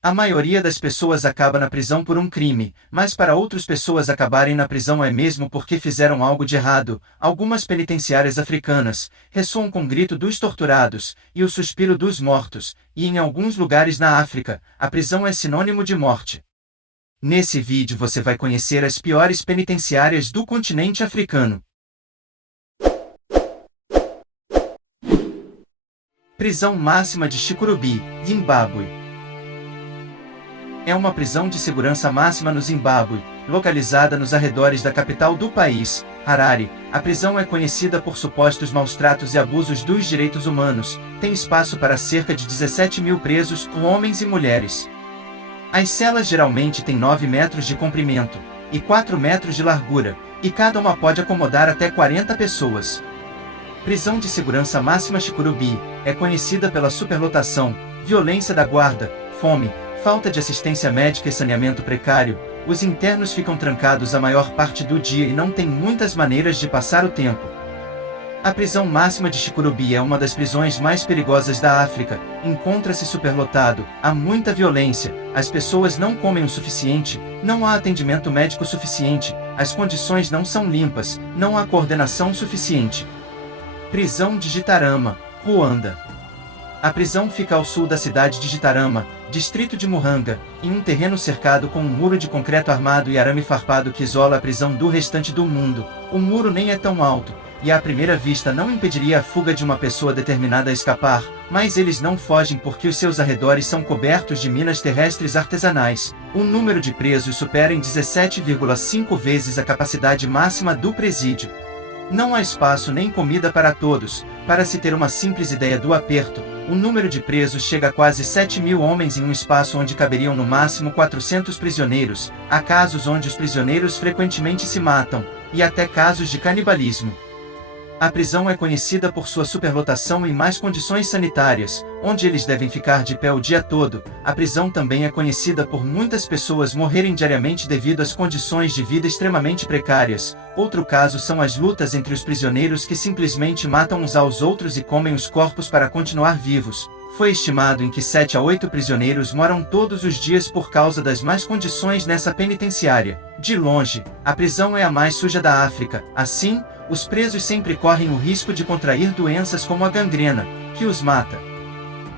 A maioria das pessoas acaba na prisão por um crime, mas para outras pessoas acabarem na prisão é mesmo porque fizeram algo de errado. Algumas penitenciárias africanas ressoam com o grito dos torturados e o suspiro dos mortos, e em alguns lugares na África, a prisão é sinônimo de morte. Nesse vídeo você vai conhecer as piores penitenciárias do continente africano. Prisão máxima de Chikurubi, Zimbábue. É uma prisão de segurança máxima no Zimbábue, localizada nos arredores da capital do país, Harare. A prisão é conhecida por supostos maus-tratos e abusos dos direitos humanos. Tem espaço para cerca de 17 mil presos, homens e mulheres. As celas geralmente têm 9 metros de comprimento e 4 metros de largura, e cada uma pode acomodar até 40 pessoas. Prisão de segurança máxima Chikurubi é conhecida pela superlotação, violência da guarda, fome, falta de assistência médica e saneamento precário. Os internos ficam trancados a maior parte do dia e não têm muitas maneiras de passar o tempo. A prisão máxima de Chikurubi é uma das prisões mais perigosas da África. Encontra-se superlotado, há muita violência, as pessoas não comem o suficiente, não há atendimento médico suficiente, as condições não são limpas, não há coordenação suficiente. Prisão de Gitarama, Ruanda. A prisão fica ao sul da cidade de Gitarama, distrito de Muhanga, em um terreno cercado com um muro de concreto armado e arame farpado que isola a prisão do restante do mundo. O muro nem é tão alto, e à primeira vista não impediria a fuga de uma pessoa determinada a escapar, mas eles não fogem porque os seus arredores são cobertos de minas terrestres artesanais. O número de presos supera em 17,5 vezes a capacidade máxima do presídio. Não há espaço nem comida para todos. Para se ter uma simples ideia do aperto, o número de presos chega a quase 7 mil homens em um espaço onde caberiam no máximo 400 prisioneiros. Há casos onde os prisioneiros frequentemente se matam, e até casos de canibalismo. A prisão é conhecida por sua superlotação e más condições sanitárias, onde eles devem ficar de pé o dia todo. A prisão também é conhecida por muitas pessoas morrerem diariamente devido às condições de vida extremamente precárias. Outro caso são as lutas entre os prisioneiros que simplesmente matam uns aos outros e comem os corpos para continuar vivos. Foi estimado em que 7 a 8 prisioneiros moram todos os dias por causa das más condições nessa penitenciária. De longe, a prisão é a mais suja da África. Assim, os presos sempre correm o risco de contrair doenças como a gangrena, que os mata.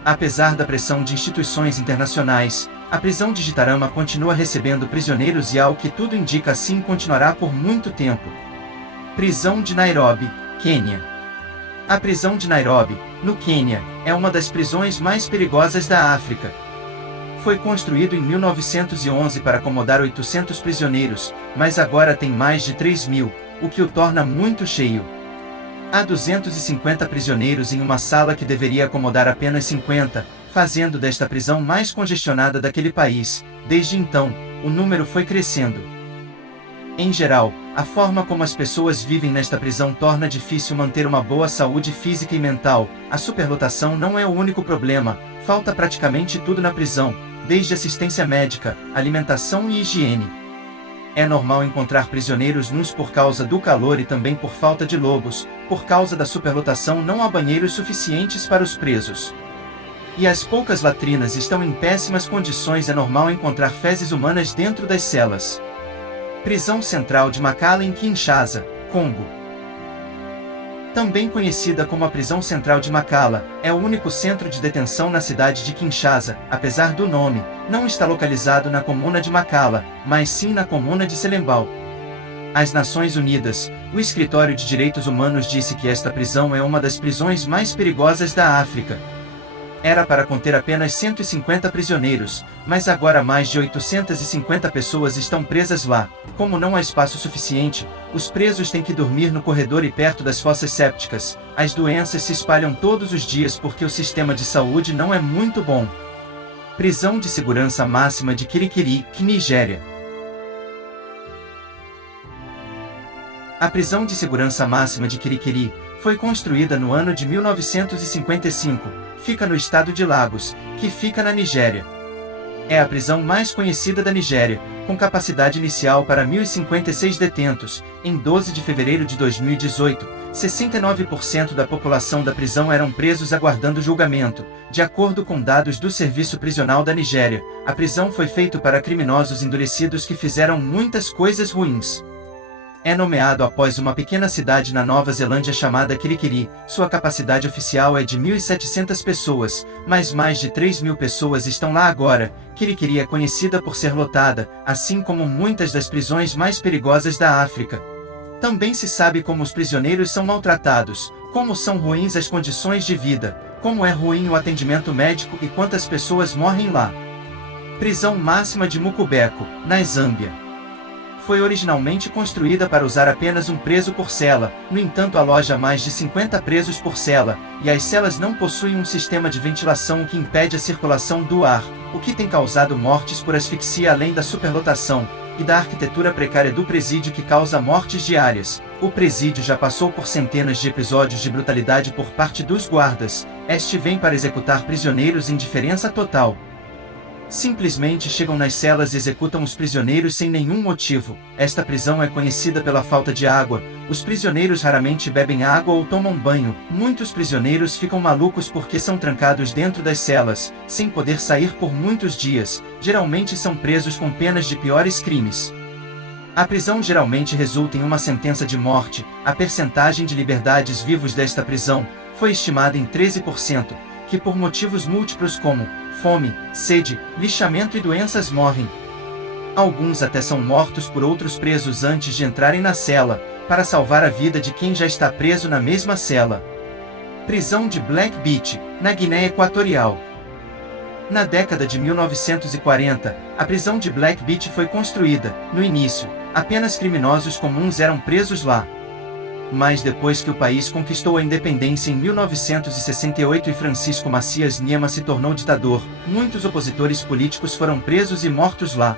Apesar da pressão de instituições internacionais, a prisão de Gitarama continua recebendo prisioneiros e, ao que tudo indica, assim continuará por muito tempo. Prisão de Nairobi, Quênia. A prisão de Nairobi, no Quênia, é uma das prisões mais perigosas da África. Foi construído em 1911 para acomodar 800 prisioneiros, mas agora tem mais de 3 mil, o que o torna muito cheio. Há 250 prisioneiros em uma sala que deveria acomodar apenas 50, fazendo desta prisão mais congestionada daquele país. Desde então, o número foi crescendo. Em geral, a forma como as pessoas vivem nesta prisão torna difícil manter uma boa saúde física e mental. A superlotação não é o único problema, falta praticamente tudo na prisão, desde assistência médica, alimentação e higiene. É normal encontrar prisioneiros nus por causa do calor e também por falta de lobos. Por causa da superlotação não há banheiros suficientes para os presos. E as poucas latrinas estão em péssimas condições. É normal encontrar fezes humanas dentro das celas. Prisão Central de Makala em Kinshasa, Congo. Também conhecida como a Prisão Central de Makala, é o único centro de detenção na cidade de Kinshasa. Apesar do nome, não está localizado na comuna de Makala, mas sim na comuna de Selembao. As Nações Unidas, o Escritório de Direitos Humanos disse que esta prisão é uma das prisões mais perigosas da África. Era para conter apenas 150 prisioneiros, mas agora mais de 850 pessoas estão presas lá. Como não há espaço suficiente, os presos têm que dormir no corredor e perto das fossas sépticas. As doenças se espalham todos os dias porque o sistema de saúde não é muito bom. Prisão de segurança máxima de Kirikiri, Nigéria. A prisão de segurança máxima de Kirikiri foi construída no ano de 1955, fica no estado de Lagos, que fica na Nigéria. É a prisão mais conhecida da Nigéria, com capacidade inicial para 1.056 detentos. Em 12 de fevereiro de 2018, 69% da população da prisão eram presos aguardando julgamento. De acordo com dados do Serviço Prisional da Nigéria, a prisão foi feita para criminosos endurecidos que fizeram muitas coisas ruins. É nomeado após uma pequena cidade na Nova Zelândia chamada Kirikiri. Sua capacidade oficial é de 1.700 pessoas, mas mais de 3.000 pessoas estão lá agora. Kirikiri é conhecida por ser lotada, assim como muitas das prisões mais perigosas da África. Também se sabe como os prisioneiros são maltratados, como são ruins as condições de vida, como é ruim o atendimento médico e quantas pessoas morrem lá. Prisão máxima de Mukubeko, na Zâmbia. Foi originalmente construída para usar apenas um preso por cela, no entanto aloja mais de 50 presos por cela, e as celas não possuem um sistema de ventilação o que impede a circulação do ar, o que tem causado mortes por asfixia além da superlotação, e da arquitetura precária do presídio que causa mortes diárias. O presídio já passou por centenas de episódios de brutalidade por parte dos guardas. Este vem para executar prisioneiros em indiferença total. Simplesmente chegam nas celas e executam os prisioneiros sem nenhum motivo. Esta prisão é conhecida pela falta de água. Os prisioneiros raramente bebem água ou tomam banho. Muitos prisioneiros ficam malucos porque são trancados dentro das celas, sem poder sair por muitos dias. Geralmente são presos com penas de piores crimes. A prisão geralmente resulta em uma sentença de morte. A percentagem de liberdades vivos desta prisão foi estimada em 13%, que por motivos múltiplos como fome, sede, lixamento e doenças morrem. Alguns até são mortos por outros presos antes de entrarem na cela, para salvar a vida de quem já está preso na mesma cela. Prisão de Black Beach, na Guiné Equatorial. Na década de 1940, a prisão de Black Beach foi construída. No início, apenas criminosos comuns eram presos lá. Mas depois que o país conquistou a independência em 1968 e Francisco Macias Niema se tornou ditador, muitos opositores políticos foram presos e mortos lá.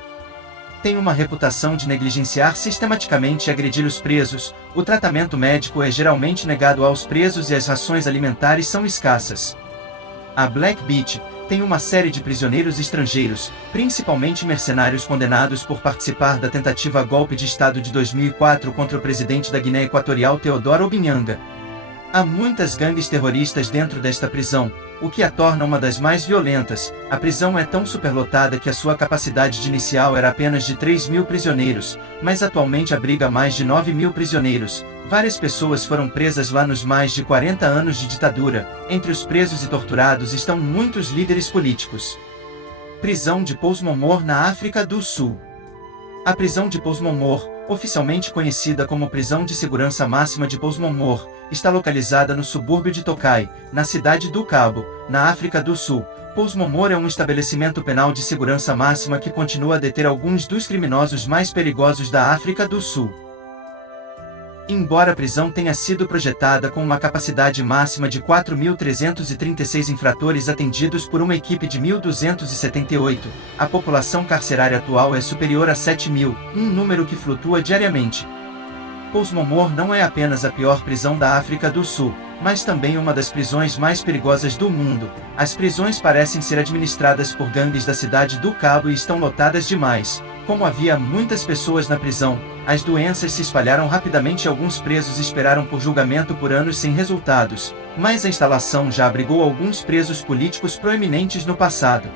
Tem uma reputação de negligenciar sistematicamente e agredir os presos. O tratamento médico é geralmente negado aos presos e as rações alimentares são escassas. A Black Beach tem uma série de prisioneiros estrangeiros, principalmente mercenários condenados por participar da tentativa golpe de Estado de 2004 contra o presidente da Guiné Equatorial Teodoro Obiang. Há muitas gangues terroristas dentro desta prisão, o que a torna uma das mais violentas. A prisão é tão superlotada que a sua capacidade de inicial era apenas de 3.000 prisioneiros, mas atualmente abriga mais de 9.000 prisioneiros. Várias pessoas foram presas lá nos mais de 40 anos de ditadura. Entre os presos e torturados estão muitos líderes políticos. Prisão de Pousmomor na África do Sul. A prisão de Pousmomor, oficialmente conhecida como Prisão de Segurança Máxima de Pousmomor, está localizada no subúrbio de Tokai, na cidade do Cabo, na África do Sul. Pousmomor é um estabelecimento penal de segurança máxima que continua a deter alguns dos criminosos mais perigosos da África do Sul. Embora a prisão tenha sido projetada com uma capacidade máxima de 4.336 infratores atendidos por uma equipe de 1.278, a população carcerária atual é superior a 7.000, um número que flutua diariamente. Pousmomor não é apenas a pior prisão da África do Sul, mas também uma das prisões mais perigosas do mundo. As prisões parecem ser administradas por gangues da cidade do Cabo e estão lotadas demais. Como havia muitas pessoas na prisão, as doenças se espalharam rapidamente e alguns presos esperaram por julgamento por anos sem resultados, mas a instalação já abrigou alguns presos políticos proeminentes no passado.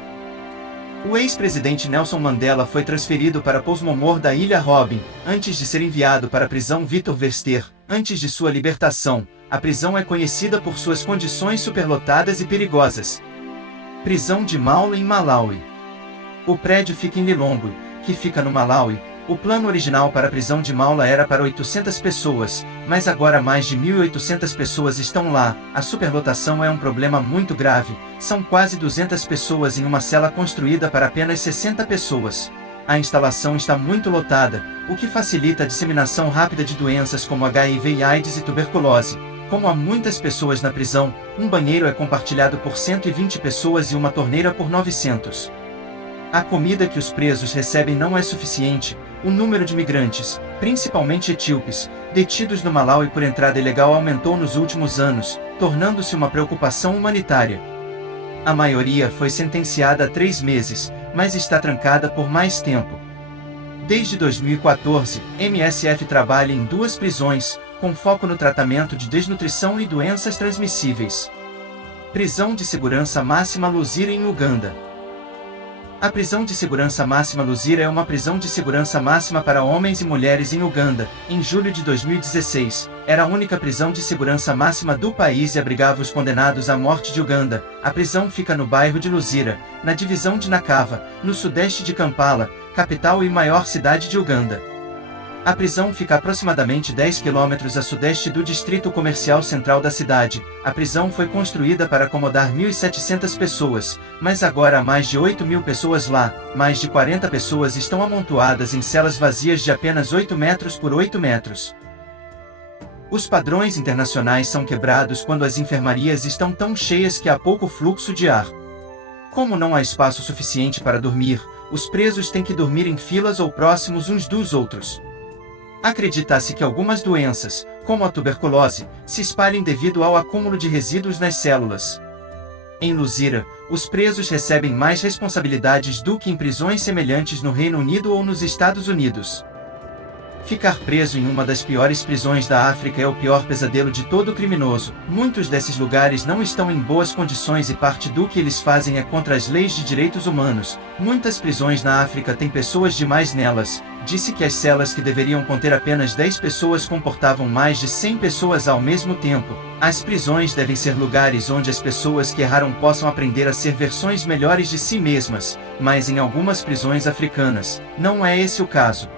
O ex-presidente Nelson Mandela foi transferido para Pousmomor da Ilha Robben, antes de ser enviado para a prisão Victor Verster. Antes de sua libertação, a prisão é conhecida por suas condições superlotadas e perigosas. Prisão de Maula em Malawi. O prédio fica em Lilongwe, que fica no Malawi. O plano original para a prisão de Maula era para 800 pessoas, mas agora mais de 1.800 pessoas estão lá. A superlotação é um problema muito grave. São quase 200 pessoas em uma cela construída para apenas 60 pessoas. A instalação está muito lotada, o que facilita a disseminação rápida de doenças como HIV, AIDS e tuberculose. Como há muitas pessoas na prisão, um banheiro é compartilhado por 120 pessoas e uma torneira por 900. A comida que os presos recebem não é suficiente. O número de migrantes, principalmente etíopes, detidos no Malawi por entrada ilegal aumentou nos últimos anos, tornando-se uma preocupação humanitária. A maioria foi sentenciada a 3 meses, mas está trancada por mais tempo. Desde 2014, MSF trabalha em 2 prisões, com foco no tratamento de desnutrição e doenças transmissíveis. Prisão de segurança máxima Luzira em Uganda. A prisão de segurança máxima Luzira é uma prisão de segurança máxima para homens e mulheres em Uganda. Em julho de 2016, era a única prisão de segurança máxima do país e abrigava os condenados à morte de Uganda. A prisão fica no bairro de Luzira, na divisão de Nakava, no sudeste de Kampala, capital e maior cidade de Uganda. A prisão fica aproximadamente 10 quilômetros a sudeste do distrito comercial central da cidade. A prisão foi construída para acomodar 1.700 pessoas, mas agora há mais de 8.000 pessoas lá. Mais de 40 pessoas estão amontoadas em celas vazias de apenas 8 metros por 8 metros. Os padrões internacionais são quebrados quando as enfermarias estão tão cheias que há pouco fluxo de ar. Como não há espaço suficiente para dormir, os presos têm que dormir em filas ou próximos uns dos outros. Acredita-se que algumas doenças, como a tuberculose, se espalhem devido ao acúmulo de resíduos nas células. Em Luzira, os presos recebem mais responsabilidades do que em prisões semelhantes no Reino Unido ou nos Estados Unidos. Ficar preso em uma das piores prisões da África é o pior pesadelo de todo criminoso. Muitos desses lugares não estão em boas condições e parte do que eles fazem é contra as leis de direitos humanos. Muitas prisões na África têm pessoas demais nelas. Disse que as celas que deveriam conter apenas 10 pessoas comportavam mais de 100 pessoas ao mesmo tempo. As prisões devem ser lugares onde as pessoas que erraram possam aprender a ser versões melhores de si mesmas, mas em algumas prisões africanas, não é esse o caso.